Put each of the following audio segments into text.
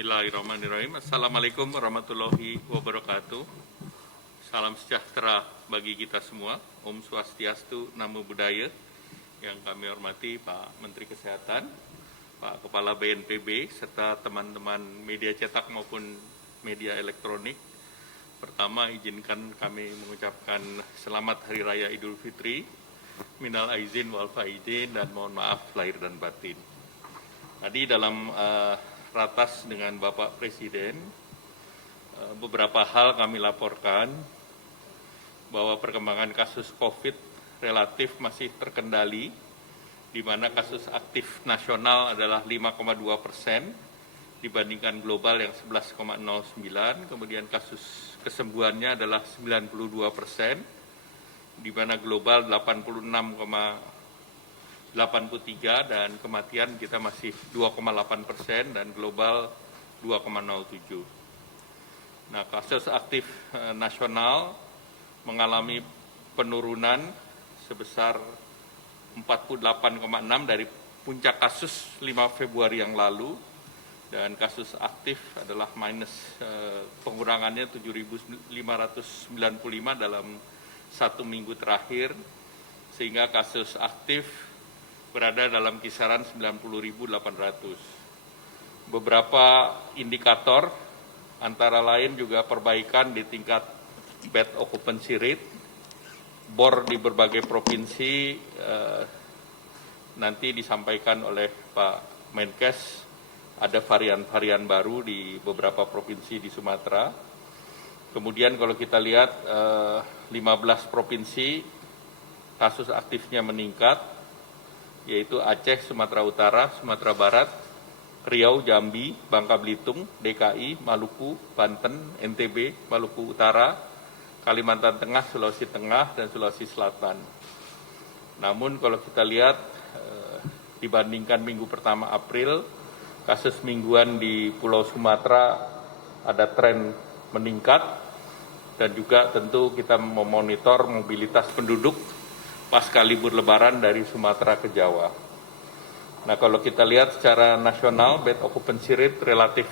Bismillahirrahmanirrahim. Assalamualaikum warahmatullahi wabarakatuh. Salam sejahtera bagi kita semua. Om Swastiastu, Namo Buddhaya. Yang kami hormati Pak Menteri Kesehatan, Pak Kepala BNPB, serta teman-teman media cetak maupun media elektronik. Pertama, izinkan kami mengucapkan selamat Hari Raya Idul Fitri, minal aizin wal faizin, dan mohon maaf lahir dan batin. Tadi dalam ratas dengan Bapak Presiden, beberapa hal kami laporkan bahwa perkembangan kasus COVID relatif masih terkendali, di mana kasus aktif nasional adalah 5,2% dibandingkan global yang 11,09, kemudian kasus kesembuhannya adalah 92%, di mana global 86,83 dan kematian kita masih 2,8% dan global 2,07. Nah, kasus aktif nasional mengalami penurunan sebesar 48,6 dari puncak kasus 5 Februari yang lalu, dan kasus aktif adalah pengurangannya 7.595 dalam satu minggu terakhir, sehingga kasus aktif berada dalam kisaran 90.800. Beberapa indikator antara lain juga perbaikan di tingkat bed occupancy rate, BOR di berbagai provinsi nanti disampaikan oleh Pak Menkes, ada varian-varian baru di beberapa provinsi di Sumatera. Kemudian kalau kita lihat 15 provinsi kasus aktifnya meningkat, yaitu Aceh, Sumatera Utara, Sumatera Barat, Riau, Jambi, Bangka Belitung, DKI, Maluku, Banten, NTB, Maluku Utara, Kalimantan Tengah, Sulawesi Tengah, dan Sulawesi Selatan. Namun kalau kita lihat dibandingkan minggu pertama April, kasus mingguan di Pulau Sumatera ada tren meningkat, dan juga tentu kita memonitor mobilitas penduduk pasca libur lebaran dari Sumatera ke Jawa. Nah, kalau kita lihat secara nasional, bed occupancy rate relatif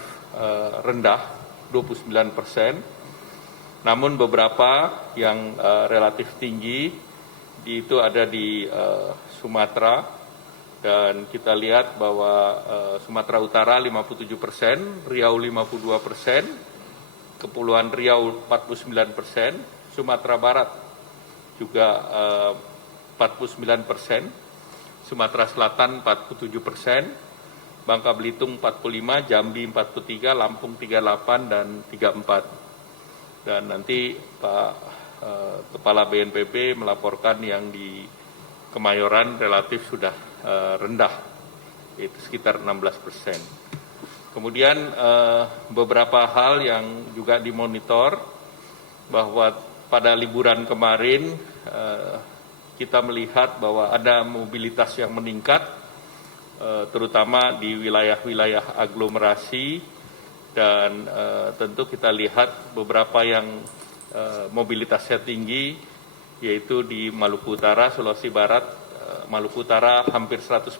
rendah, 29%. Namun beberapa yang relatif tinggi, itu ada di Sumatera, dan kita lihat bahwa Sumatera Utara 57%, Riau 52%, Kepulauan Riau 49%, Sumatera Barat juga 49%, Sumatera Selatan 47%, Bangka Belitung 45%, Jambi 43%, Lampung 38%, dan 34%. Dan nanti Pak Kepala BNPB melaporkan yang di Kemayoran relatif sudah rendah, yaitu sekitar 16%. Kemudian beberapa hal yang juga dimonitor, bahwa pada liburan kemarin kita melihat bahwa ada mobilitas yang meningkat, terutama di wilayah-wilayah aglomerasi, dan tentu kita lihat beberapa yang mobilitasnya tinggi, yaitu di Maluku Utara, Sulawesi Barat. Maluku Utara hampir 100%,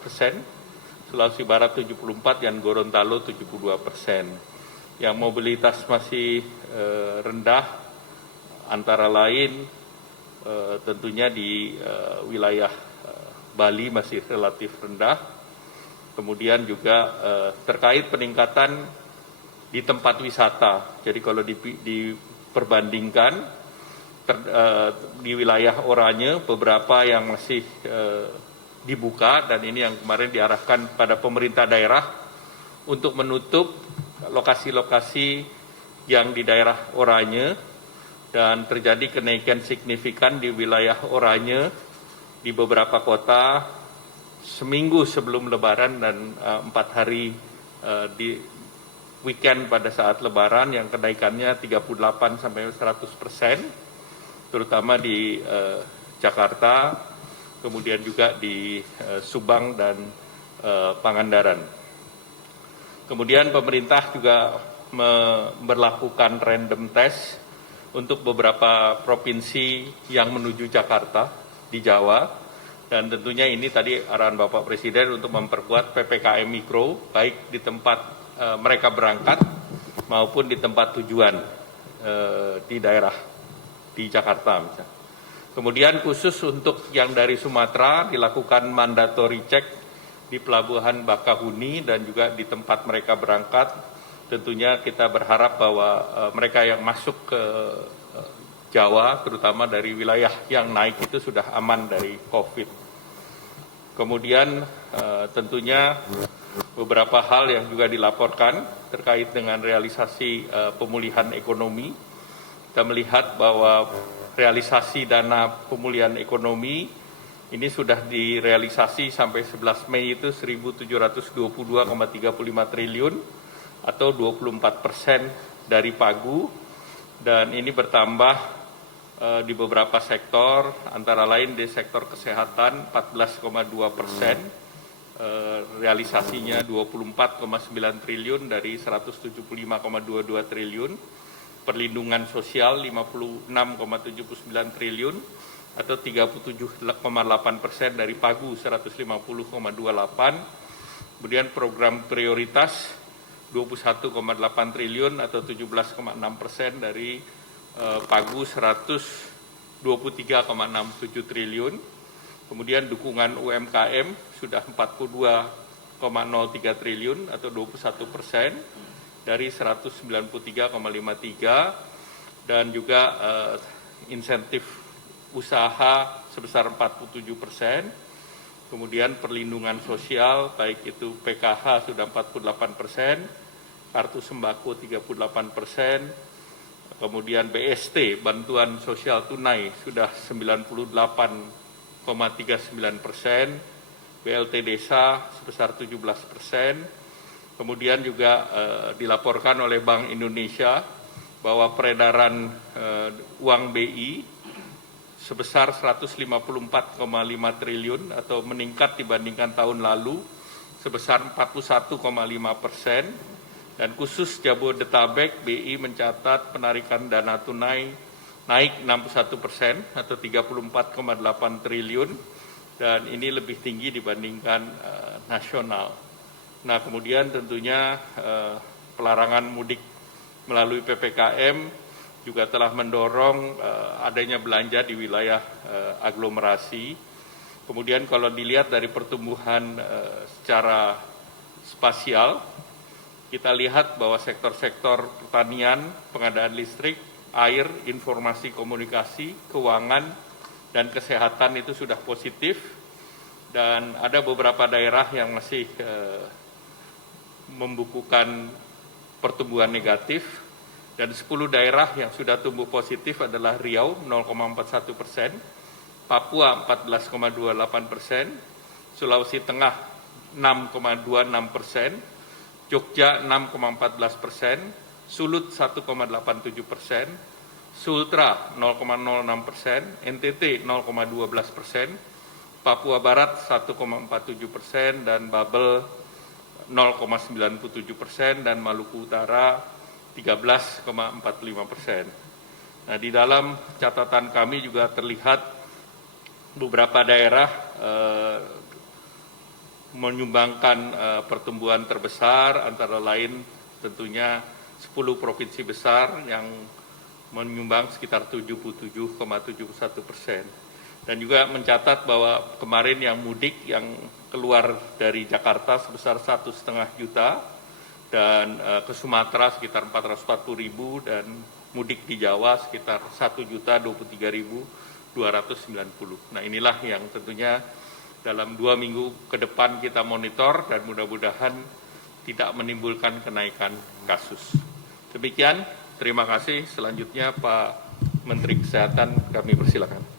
Sulawesi Barat 74%, dan Gorontalo 72%. Yang mobilitas masih rendah antara lain tentunya di wilayah Bali masih relatif rendah. Kemudian juga terkait peningkatan di tempat wisata. Jadi kalau diperbandingkan di wilayah oranye, beberapa yang masih dibuka, dan ini yang kemarin diarahkan pada pemerintah daerah untuk menutup lokasi-lokasi yang di daerah oranye, dan terjadi kenaikan signifikan di wilayah oranye di beberapa kota seminggu sebelum Lebaran dan 4 hari di weekend pada saat Lebaran, yang kenaikannya 38 sampai 100%, terutama di Jakarta, kemudian juga di Subang dan Pangandaran. Kemudian pemerintah juga memberlakukan random test untuk beberapa provinsi yang menuju Jakarta di Jawa, dan tentunya ini tadi arahan Bapak Presiden untuk memperkuat PPKM Mikro, baik di tempat mereka berangkat maupun di tempat tujuan di daerah di Jakarta misalnya. Kemudian khusus untuk yang dari Sumatera dilakukan mandatory check di Pelabuhan Bakahuni dan juga di tempat mereka berangkat. Tentunya kita berharap bahwa mereka yang masuk ke Jawa, terutama dari wilayah yang naik itu sudah aman dari COVID. Kemudian tentunya beberapa hal yang juga dilaporkan terkait dengan realisasi pemulihan ekonomi. Kita melihat bahwa realisasi dana pemulihan ekonomi ini sudah direalisasi sampai 11 Mei itu 1.722,35 triliun atau 24% dari pagu, dan ini bertambah di beberapa sektor, antara lain di sektor kesehatan 14,2%, realisasinya 24,9 triliun dari 175,22 triliun, perlindungan sosial 56,79 triliun atau 37,8% dari pagu 150,28, kemudian program prioritas 21,8 triliun atau 17,6% dari pagu 123,67 triliun. Kemudian dukungan UMKM sudah 42,03 triliun atau 21% dari 193,53, dan juga insentif usaha sebesar 47%. Kemudian perlindungan sosial baik itu PKH sudah 48%, kartu sembako 38%, kemudian BST bantuan sosial tunai sudah 98,39%, BLT desa sebesar 17%. Kemudian juga dilaporkan oleh Bank Indonesia bahwa peredaran uang BI sebesar 154,5 triliun atau meningkat dibandingkan tahun lalu sebesar 41,5%, dan khusus Jabodetabek BI mencatat penarikan dana tunai naik 61% atau 34,8 triliun, dan ini lebih tinggi dibandingkan nasional. Nah, kemudian tentunya pelarangan mudik melalui PPKM juga telah mendorong adanya belanja di wilayah aglomerasi. Kemudian kalau dilihat dari pertumbuhan secara spasial, kita lihat bahwa sektor-sektor pertanian, pengadaan listrik, air, informasi komunikasi, keuangan, dan kesehatan itu sudah positif, dan ada beberapa daerah yang masih membukukan pertumbuhan negatif, dan 10 daerah yang sudah tumbuh positif adalah Riau 0,41%, Papua 14,28%, Sulawesi Tengah 6,26%, Jogja 6,14%, Sulut 1,87%, Sultra 0,06%, NTT 0,12%, Papua Barat 1,47%, dan Babel 0,97%, dan Maluku Utara 13,45%. Nah, di dalam catatan kami juga terlihat beberapa daerah menyumbangkan pertumbuhan terbesar, antara lain tentunya 10 provinsi besar yang menyumbang sekitar 77,71%. Dan juga mencatat bahwa kemarin yang mudik yang keluar dari Jakarta sebesar 1,5 juta, dan ke Sumatera sekitar 440.000, dan mudik di Jawa sekitar 1.023.290. Nah, inilah yang tentunya dalam 2 minggu ke depan kita monitor dan mudah-mudahan tidak menimbulkan kenaikan kasus. Demikian, terima kasih. Selanjutnya Pak Menteri Kesehatan, kami persilakan.